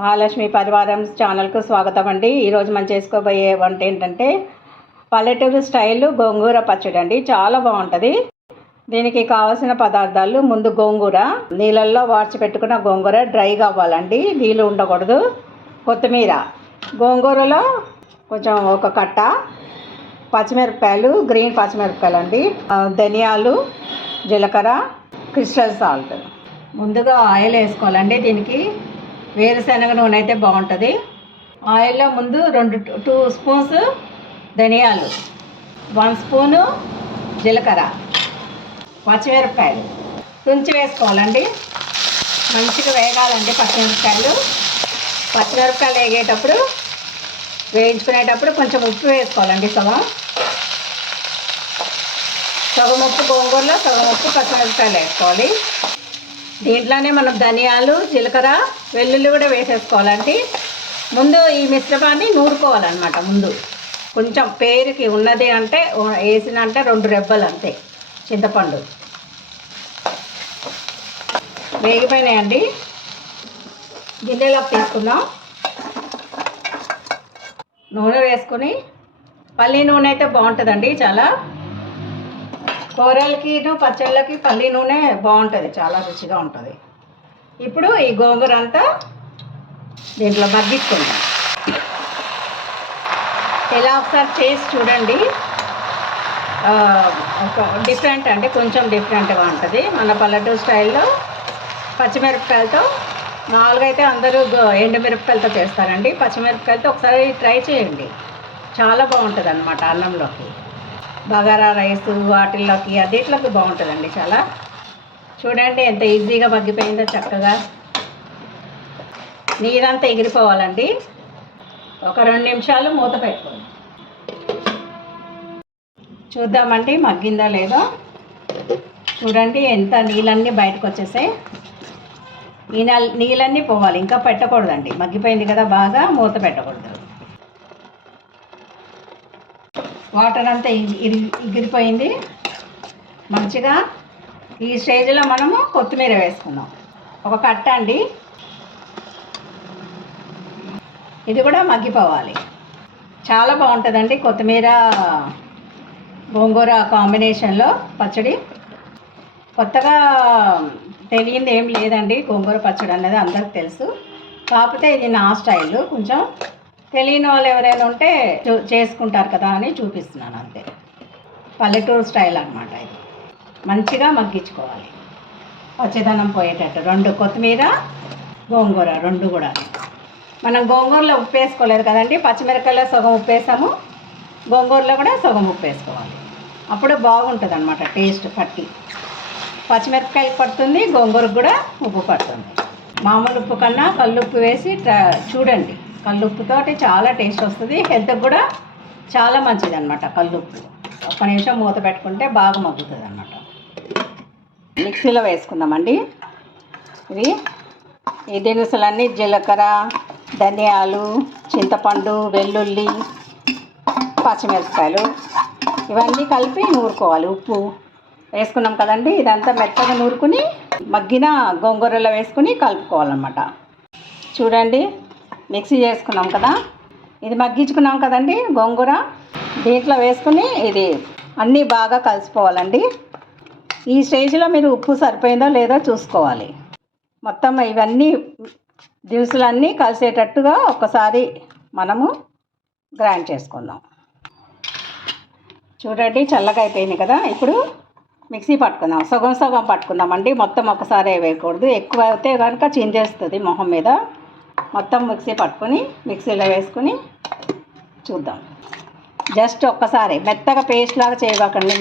మహాలక్ష్మి పరివారం ఛానల్కు స్వాగతం అండి. ఈరోజు మనం చేసుకోబోయే వంట ఏంటంటే పల్లెటూరు స్టైల్ గోంగూర పచ్చడి అండి. చాలా బాగుంటుంది. దీనికి కావాల్సిన పదార్థాలు, ముందు గోంగూర నీళ్ళల్లో వాడ్చి పెట్టుకున్న గోంగూర డ్రైగా అవ్వాలండి, నీళ్ళు ఉండకూడదు. కొత్తిమీర, గోంగూరలో కొంచెం ఒక కట్ట, పచ్చిమిరపకాయలు, గ్రీన్ పచ్చిమిరపకాయలు అండి, ధనియాలు, జీలకర్ర, క్రిస్టల్ సాల్ట్. ముందుగా ఆయిల్ వేసుకోవాలండి. దీనికి వేరుశనగ నూనె అయితే బాగుంటుంది. ఆయిల్లో ముందు 2 స్పూన్స్ ధనియాలు, 1 స్పూను జీలకర్ర, పచ్చిమిరపకాయలు తుంచి వేసుకోవాలండి. మంచిగా వేగాలండి పచ్చిమిరపకాయలు. పచ్చిమిరపకాయలు వేగేటప్పుడు వేయించుకునేటప్పుడు కొంచెం ఉప్పు వేసుకోవాలండి. సగం ఉప్పు గోంగూరలో, సగం ఉప్పు పచ్చిమిరపకాయలు వేసుకోవాలి. దీంట్లోనే మనం ధనియాలు, జీలకర్ర, వెల్లుల్లి కూడా వేసేసుకోవాలండి. ముందు ఈ మిశ్రమాన్ని నూరుకోవాలన్నమాట. ముందు కొంచెం పేరుకి ఉన్నది అంటే వేసినంటే 2 రెబ్బలు అంతే చింతపండు. వేగిపోయినాయండి. గిన్నెలోకి తీసుకుందాం. నూనె వేసుకొని, పల్లి నూనె అయితే బాగుంటుందండి. చాలా కూరలకి పచ్చళ్ళకి పల్లి నూనె బాగుంటుంది, చాలా రుచిగా ఉంటుంది. ఇప్పుడు ఈ గోంగూర అంతా దీంట్లో మగ్గించుకుందాం. ఇలా ఒకసారి చేసి చూడండి. ఒక డిఫరెంట్ అండి, కొంచెం డిఫరెంట్గా ఉంటుంది. మన పల్లెటూరు స్టైల్లో పచ్చిమిరపకాయలతో, మామూలుగా అయితే అందరూ ఎండుమిరపకాయలతో చేస్తారండి. పచ్చిమిరపకాయలతో ఒకసారి ట్రై చేయండి, చాలా బాగుంటుంది అన్నమాట. అన్నంలోకి, బగారా రైస్, వాటిల్లోకి అన్నిట్లోకి బాగుంటుందండి. చాలా చూడండి ఎంత ఈజీగా మగ్గిపోయిందో చక్కగా. నీరంతా ఎగిరిపోవాలండి. ఒక 2 నిమిషాలు మూత పెట్టుకోండి. చూద్దామండి మగ్గిందా లేదో. చూడండి ఎంత నీళ్ళన్నీ బయటకు వచ్చేసాయి. ఈ నీళ్ళన్నీ పోవాలి, ఇంకా పెట్టకూడదండి. మగ్గిపోయింది కదా బాగా, మూత పెట్టకూడదు. వాటర్ అంతా ఎగిరిపోయింది మంచిగా. ఈ స్టేజ్లో మనము కొత్తిమీర వేసుకుందాం. ఒక కట్ట అండి, ఇది కూడా మగ్గిపోవాలి. చాలా బాగుంటుందండి కొత్తిమీర గోంగూర కాంబినేషన్లో పచ్చడి. కొత్తగా తెలియంది ఏం లేదండి, గోంగూర పచ్చడి అన్నది అందరికి తెలుసు. కాకపోతే ఇది నా స్టైల్, కొంచెం తెలియని వాళ్ళు ఎవరైనా ఉంటే చేసుకుంటారు కదా అని చూపిస్తున్నాను అంతే. పల్లెటూరు స్టైల్ అన్నమాట ఇది. మంచిగా మగ్గించుకోవాలి, పచ్చదనం పోయేటట్టు. 2 కొత్తిమీర, గోంగూర 2 కూడా. మనం గోంగూరలో ఉప్పు వేసుకోలేదు కదండి, పచ్చిమిరపకాయలో సగం ఉప్పు వేసాము, గోంగూరలో కూడా సగం ఉప్పు వేసుకోవాలి. అప్పుడు బాగుంటుంది అన్నమాట టేస్ట్. పట్టి పచ్చిమిరపకాయలు పడుతుంది, గోంగూరకు కూడా ఉప్పు పడుతుంది. మామూలు ఉప్పు కన్నా కల్లుప్పు వేసి చూడండి. కల్లుప్పుతోటి చాలా టేస్ట్ వస్తుంది, హెల్త్కి కూడా చాలా మంచిది అన్నమాట కల్లుప్పు. 1 నిమిషం మూత పెట్టుకుంటే బాగా మగ్గుతుంది అన్నమాట. మిక్సీలో వేసుకుందామండి. ఈ దినుసులన్నీ జీలకర్ర, ధనియాలు, చింతపండు, వెల్లుల్లి, పచ్చిమిరపకాయలు ఇవన్నీ కలిపి నూరుకోవాలి. ఉప్పు వేసుకున్నాం కదండి, ఇదంతా మెత్తగా నూరుకుని మగ్గిన గోంగూరలో వేసుకుని కలుపుకోవాలన్నమాట. చూడండి మిక్సీ చేసుకున్నాం కదా, ఇది మగ్గించుకున్నాం కదండి గోంగూర, దీంట్లో వేసుకుని ఇది అన్నీ బాగా కలిసిపోవాలండి. ఈ స్టేజ్లో మీరు ఉప్పు సరిపోయిందో లేదో చూసుకోవాలి. మొత్తం ఇవన్నీ దినుసులన్నీ కలిసేటట్టుగా ఒక్కసారి మనము గ్రైండ్ చేసుకుందాం. చూడండి చల్లగా అయిపోయింది కదా. ఇప్పుడు మిక్సీ పట్టుకుందాం. సగం సగం పట్టుకుందామండి, మొత్తం ఒకసారి వేయకూడదు. ఎక్కువ అయితే కనుక చింజేస్తుంది మొహం మీద. మొత్తం మిక్సీ పట్టుకొని మిక్సీలో వేసుకుని చూద్దాం. జస్ట్ ఒక్కసారి మెత్తగా పేస్ట్ లాగా చేయకండి,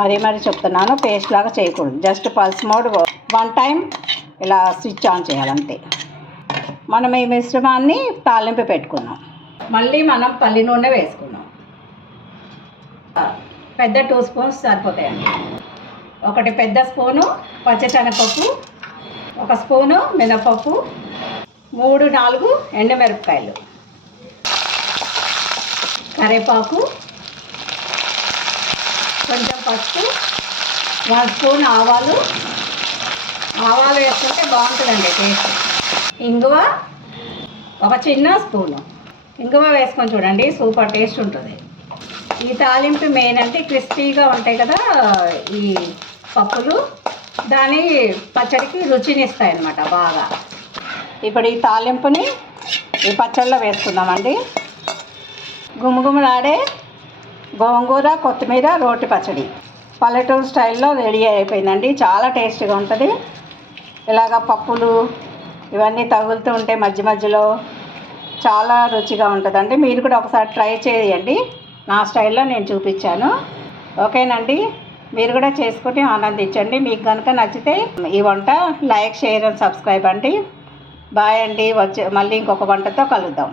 మరీ చెప్తున్నాను, పేస్ట్ లాగా చేయకూడదు. జస్ట్ పల్స్ మోడ్ 1 టైం ఇలా స్విచ్ ఆన్ చేయాలంతే. మనం ఈ మిశ్రమాన్ని తాలింపు పెట్టుకున్నాం. మళ్ళీ మనం పల్లి నూనె వేసుకున్నాం. పెద్ద 2 స్పూన్స్ సరిపోతాయండి. 1 పెద్ద స్పూను పచ్చిశనగపప్పు, 1 స్పూను మినపప్పు, 3-4 ఎండుమిరపకాయలు, కరివేపాకు, కొంచెం పసుపు, 1 స్పూన్ ఆవాలు వేసుకుంటే బాగుంటుందండి టేస్ట్. ఇంగువ ఒక చిన్న స్పూను ఇంగువ వేసుకొని చూడండి, సూపర్ టేస్ట్ ఉంటుంది. ఈ తాలింపు మెయిన్ అంటే క్రిస్పీగా ఉంటాయి కదా ఈ పప్పులు, దాని పచ్చడికి రుచిని ఇస్తాయి అన్నమాట బాగా. ఇప్పుడు ఈ తాలింపుని ఈ పచ్చడిలో వేసుకుందామండి. గుమగుమలాడే గోంగూర కొత్తిమీర రోటి పచ్చడి పల్లెటూరు స్టైల్లో రెడీ అయిపోయిందండి. చాలా టేస్టీగా ఉంటుంది. ఇలాగ పప్పులు ఇవన్నీ తగులుతూ ఉంటే మధ్య మధ్యలో చాలా రుచిగా ఉంటుందండి. మీరు కూడా ఒకసారి ట్రై చేయండి. నా స్టైల్లో నేను చూపించాను. ఓకేనండి, మీరు కూడా చేసుకుని ఆనందించండి. మీకు కనుక నచ్చితే ఈ వంట లైక్, షేర్ అండ్ సబ్స్క్రైబ్ అండి. బాయ్ అండి. మళ్ళీ ఇంకొక వంటతో కలుద్దాం.